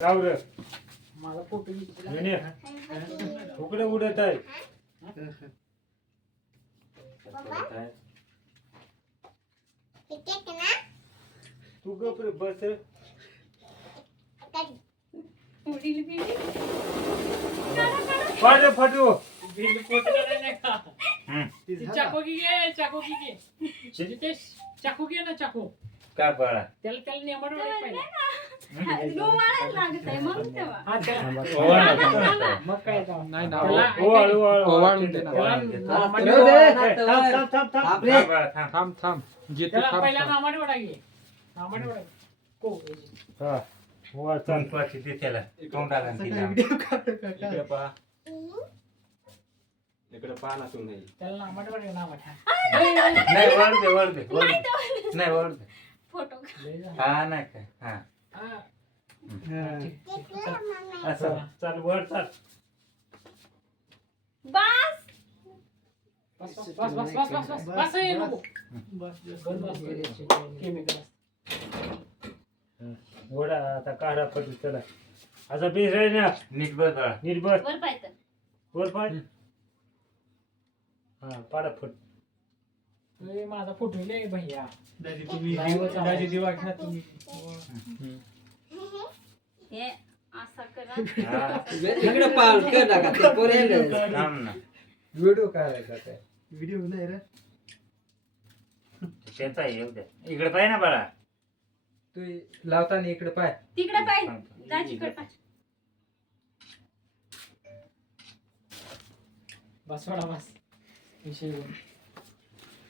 राव रे मला फ़ोटो घ्यायचा. उकडे उडत आहे तू गप रे बस रे. उडील रे फाटू बिल फ़ोटो का? हम्म. चाकू की घे चाकू की घे जितेश चाकू घे ना चाकू काय बाळा त्याला त्याला नेमड पाहिजे हा ओवाळ. मग काय जाऊ नाही ना त्याला ओवाळ, ओवाळ, ओवाळ. ओवाळून दे ना. त्याला ओवाळ. नामाडी राहू दे. ओवाळ. ए, थांब, थांब, थांब, थांब. थांब रे. थांब बाळा, थांब. थांब थांब जिथे त्याला थांब पहिला थांब. नामाडी वडा घे नामाडी वडा घे. को हा. ओवाळ, चाल. कुंकवाची दे त्याला. तोंडाला आणि तिला. इकडे पहा इकडे पहा ना तुम्ही त्याला नामाडी वडा घे नामाडी नाही वळ दे वळ दे वळ दे. नाही वळ दे फोटो हा नाही काय हा असं चल वर चाल बस बस बस बस बस बस बस बस बस हे नको बस बस केमिकल वडा आता काढा पडली चला आता बेस रे ना नीट बस बाळा नीट बस वर पाहिजे वर पाड हा पाडा फुट ए, माझा फोटो ले भैया. दाजी तुम्ही च दाजी दिवा घ्या तुम्ही हे असा करा. इकडे पाल कर नका ते पोरेल थांब ना. व्हिडिओ काढायचा काय? व्हिडिओ नाही रे. त्याचा येऊ द्या. इकडे पाहिजे ना बाळा. तू लावताना इकडे पाय. तिकडे पाहिजे दाजीकडे पाहिजे बस बस. विषय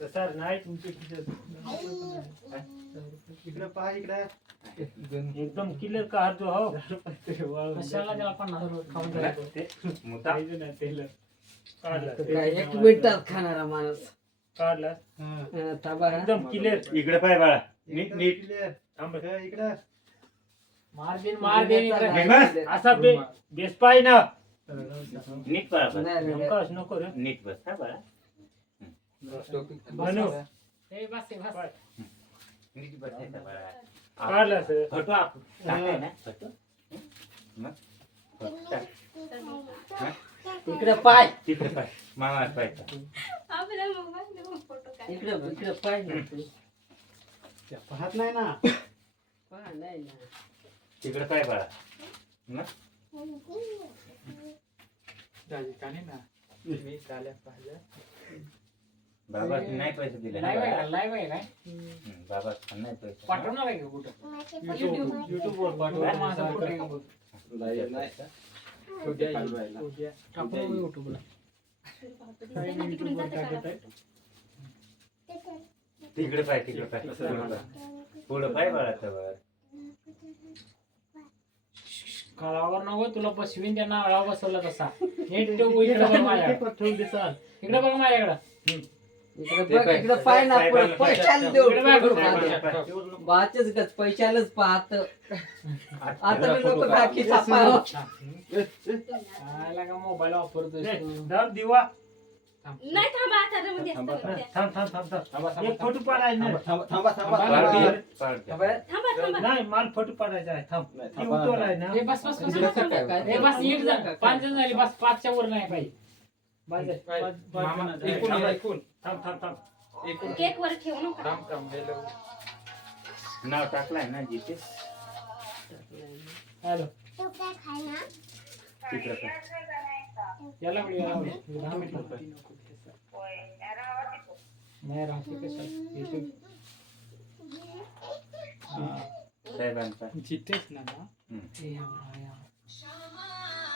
ए, तसं नाही तुमचे इकडे पहा इकडे. एकदम क्लिअर काढतो हो. कशाला त्याला पन्नास रुपये खाऊन जायचं? ते मुद्दा काढला. काय एक मिनिटात खाणारा माणूस. काढला. अं, थांबा हा. एकदम क्लिअर इकडे पाय बाळा. नीट नीट. थांब. इकडे. मार देईन मार देईन इकडे. असा बे बेस पाय ना. नीट पाय नाही, नाही, नाही. नको नको रे. नीट बस. हा बाळा. तिकडे पाय. तिकडे पाय. मामा पाय. इकडे इकडे पाय पाहत नाही ना. पाह नाही ना. तिकडे पाय बाळा. ना दाजी का नाही ना? मी चालत पाहिजे बाबा नाही पैसे दिले ना लाईव्ह आहे बाळा? का? लाईव्ह आहे काय हम्म, बाबा नाही पैसे. पाठवणार आहे का कुठं? युट्यूब युट्यूब वर पाठवा. माझा फोटो आहे? का? बघ. उद्या येईल. उद्या टाकू युट्यूबला तिकडून जाते का? तिकडे पाय तिकडे पाय. पुढं पाय. बाळा तर कळावर नको तुला बसवीन त्या नारळा बसवला तसा. नीट ठेव इकडे बघ माझ्याकडे. इकडे बघ माझ्याकडे. इकडे पाय ना पैशाला देऊ बाचच गच पैशालाच पाहत. आता मी नको बाकी मोबाईल वापरतो दिवा. नाही थांबा आता एक फोटो पाडायचा थांबा थांबा थांबा नाही. माल फोटो पाडायचा आहे. थांब. उतरलाय ना. बस बस बस. बस पाच जण झाले बस पाचच्या वर नाही पाहिजे मामा, एकूण थांब थांब थांब. एकूण. केक वर ठेवू नका. थांब थांब हॅलो नाव टाकलाय ना जिथे? हॅलो. तिकडे पाय. याला लावली, याला लावली. दहा मिनिटं. नाही राहते. साहेबांचा. जिथेच ना.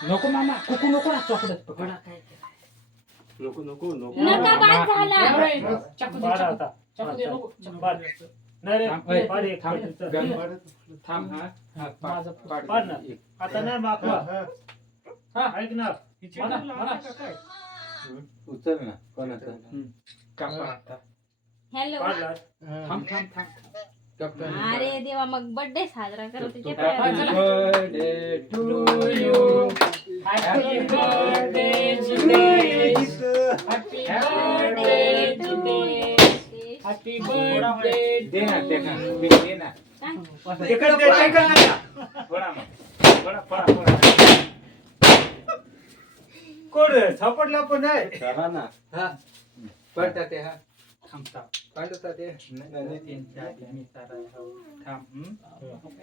नको मामा. कुकू नको ना. चॉकलेट पकड. नको नको नको नका बाद झाला चाकू दे, बारा चाकू. दे, नको. चाकू बार. दे. नाही रे थांब, ए, पाड एक थांब. फोटो. गण- थांब हा हा, पा- माझं पाड. पाड ना. आता नाही मागवा. हा ऐक ना म्हणा म्हणा उचल ना कोणाचं कापा आता. हॅलो पाडला हा. थांब थांब थांब थांब. अरे देवा मग बर्थडे साजरा फोडा. कोण सापडला पण ना हा. पडतात ते, हा. थांब, थांब. पडतात ते. नाही, तीन, चार, तीन, मी सारा लावू. थांब, हं?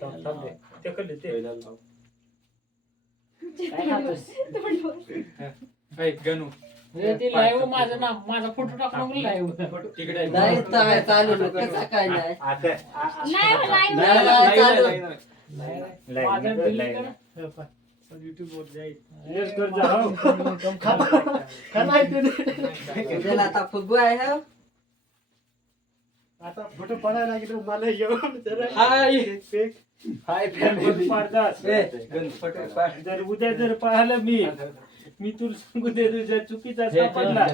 थांब, थांब दे. ते खाली ते पहिला लाव. काय खातोस? ऐक, गणू ते लाईव्ह माझं नाव माझा फोटो टाकून लाईव्ह तिकडे नाही तर चालू नको कसं काय नाही आता आ- आ- नाही हो, नाही नाही, हो. चालू. माझं delete. करा. हो. उद्याला आता फुगू आहे हो. आता फोटो पडायला लागले मला येऊन जरा हाय. फेक हाय फोटो पाडतास. ए, गणू, फोटो पाड. जर उद्या जर पाहिलं मी मी तुला सांगू दे तुझ्या चुकीचा सापडला.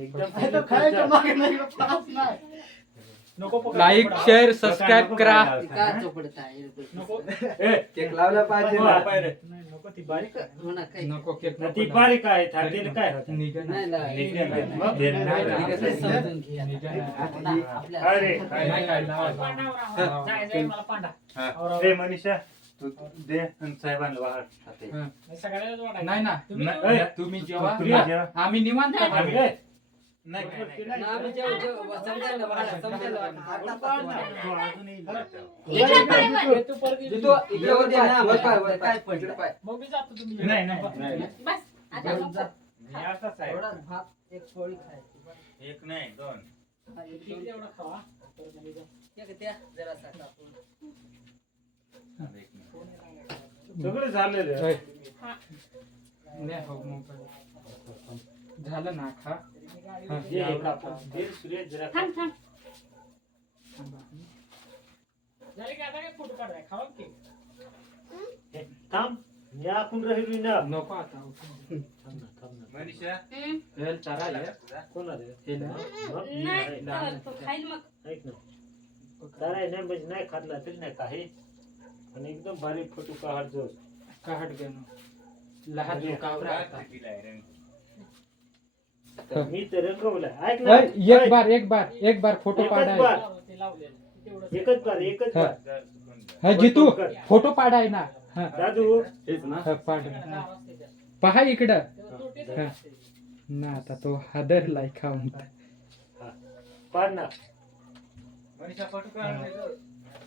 एकदम आता खायच्या मागे नाही पास नाही लाईक. शेअर सबस्क्राईब करा नको केक लावला पाहिजे नको, ना. पाहिलं. नाही, नको ती बारीक आहे. हो ना काही नको केक ना, नको ती ना. बारीक आहे थांबलेलं काय होतं? निघा ना. नाही नाही निघते ना. मग? दे नाही, ना. नाही, आपलं नाही. समजून घे आता. निघा ना. हो ना, आपल्या- अरे काय नाही, काय लावा, लावा. जाय, जाय, मला पांडा. हा. आवरा, ए, मनीषा तू दे आणि साहेबांना वाढ. सगळ्यालाच वाटायचं. नाही ना तुम्ही नाही, जेवा. ए, तुम्ही जेव्हा तुम्ही जेवा. आम्ही निवांत. आम्ही. नाही, नाही, नाही. ना, आम्ही जेव- जेव- समजायला बघा, समजायला बघा. आता पाच वाजले. तू अजूनही बोलतो. इकडे पाय वर. हे तू परत येतो. जितू, इकडे येऊ दे ना, पाय, वर पाय, वर वर पाय, पाय. इकडे पाय. मग मी जातो तुम्ही नाही, नाही, नाही. बस आता जेवून नको. जा. मी असाच आहे. थोडाच भात एक पोळी खायची एक नाही दोन हा, एक ठीक दोन- आहे, एवढा खावा. परत नाही जा. एक द्या, जरासा टाकून. आता एक नाही. सगळं झालेलं आहे. ओय. हा. झालं ना खा थांब थांब. झाले की आता काय फोटो काढाय खावा की? थांब. मी आपण राहिलो ना नको आता थांब ना, थांब ना. मनीषा? हम्म. हेल चारा आहे. कोण आले? हे ना. मग? नाही चालेल, तो खाईल मग. ऐक ना. चाराय नाही म्हणजे नाही खाल्ला तरी नाही काही आणि एकदम भारी फोटो काढतो काढ गणू लहान लोकावर आता. मी तर रंगवलाय ऐक ना. ओय, एक बार एक बार एक बार फोटो एकच पाडाय बार. एकच बार एकच हा. बार. हा. जितू फोटो पाडाय ना. हा. दादू हेच ना. हा, पाड. पहा इकडं. हा. ना आता तो हादरलाय खाऊन. पाड ना. मनीषा फोटो काढ